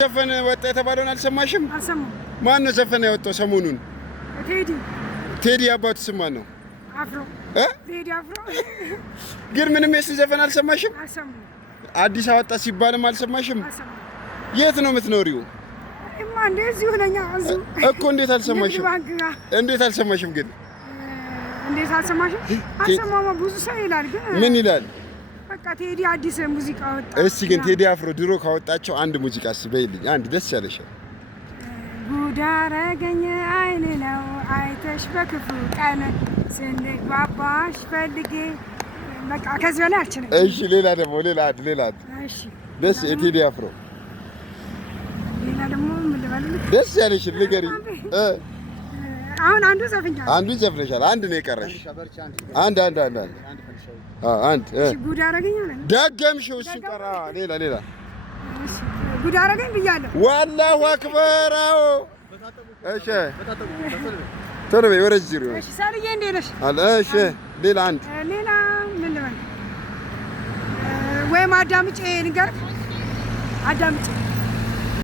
ዘፈን ወጣ የተባለውን አልሰማሽም? አልሰማም። ማን ነው ዘፈን ያወጣው ሰሞኑን? ቴዲ። ቴዲ አባቱ ስም ማን ነው? አፍሮ። ቴዲ አፍሮ። ግን ምንም የሱ ዘፈን አልሰማሽም? አልሰማም። አዲስ አወጣ ሲባልም አልሰማሽም? አልሰማም። የት ነው የምትኖሪው? እማ እንደዚህ ሆነኛ እዚሁ እኮ እንዴት አልሰማሽም? እንዴት አልሰማሽም ግን? እንዴት አልሰማሽም? አልሰማማ ብዙ ሰው ይላል ግን ምን ይላል? በቃ ቴዲ አዲስ ሙዚቃ ወጣ። እስቲ ግን ቴዲ አፍሮ ድሮ ካወጣቸው አንድ ሙዚቃ አስበይልኝ፣ አንድ ደስ ያለሽ። ጉድ አረገኝ አይን ነው አይተሽ በክፉ ቀን ስንግባባሽ ፈልጌ በቃ ከዚህ በላይ አልችልም። እሺ ሌላ ደግሞ ሌላ እሺ ደስ የቴዲ አፍሮ ሌላ ደግሞ ምን ልበልልህ? ደስ ያለሽ ንገሪ። አሁን አንዱ ዘፍኛለሁ። አንዱ ዘፍነሻል። አንድ ነው የቀረሽ። አንድ እሺ ጉድ አረገኝ አለ ደገምሽው። እሱ ቀራ። ሌላ እሺ ጉድ አረገኝ ብያለሁ። ወላሁ አክበር። አዎ እሺ ቶሎ በይ ወረጅ ይሩ። እሺ ሳርዬ እንዴት ነሽ? አለ እሺ ሌላ ምን ልበል? ወይም አዳምጬ ንገር አዳምጬ